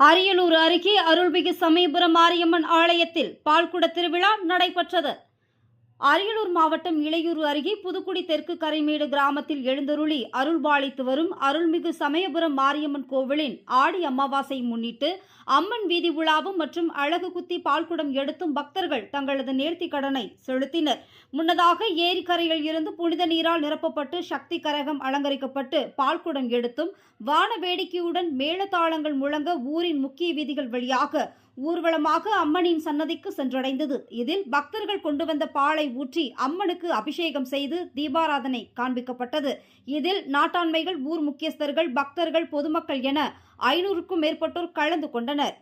அரியலூர் அருகே அருள்மிகு சமயபுரம் மாரியம்மன் ஆலயத்தில் பால்குட திருவிழா நடைபெற்றது. அரியலூர் மாவட்டம் இளையூர் அருகே புதுக்குடி தெற்கு கரைமேடு கிராமத்தில் எழுந்தருளி அருள்பாலித்து வரும் அருள்மிகு சமயபுரம் மாரியம்மன் கோவிலின் ஆடி அமாவாசை முன்னிட்டு அம்மன் வீதி உலாவும் மற்றும் அழகு குத்தி பால்குடம் எடுத்தும் பக்தர்கள் தங்களது நேர்த்தி கடனை செலுத்தினர். முன்னதாக ஏரிக்கரையில் இருந்து புனித நீரால் நிரப்பப்பட்டு சக்தி கரகம் அலங்கரிக்கப்பட்டு பால்குடம் எடுத்தும் வான வேடிக்கையுடன் மேளதாளங்கள் முழங்க ஊரின் முக்கிய வீதிகள் வழியாக ஊர்வலமாக அம்மனின் சன்னதிக்கு சென்றடைந்தது. இதில் பக்தர்கள் கொண்டு வந்த பாலை ஊற்றி அம்மனுக்கு அபிஷேகம் செய்து தீபாராதனை காண்பிக்கப்பட்டது. இதில் நாட்டாண்மைகள் ஊர் முக்கியஸ்தர்கள் பக்தர்கள் பொதுமக்கள் என ஐநூறுக்கும் மேற்பட்டோர் கலந்து கொண்டனர்.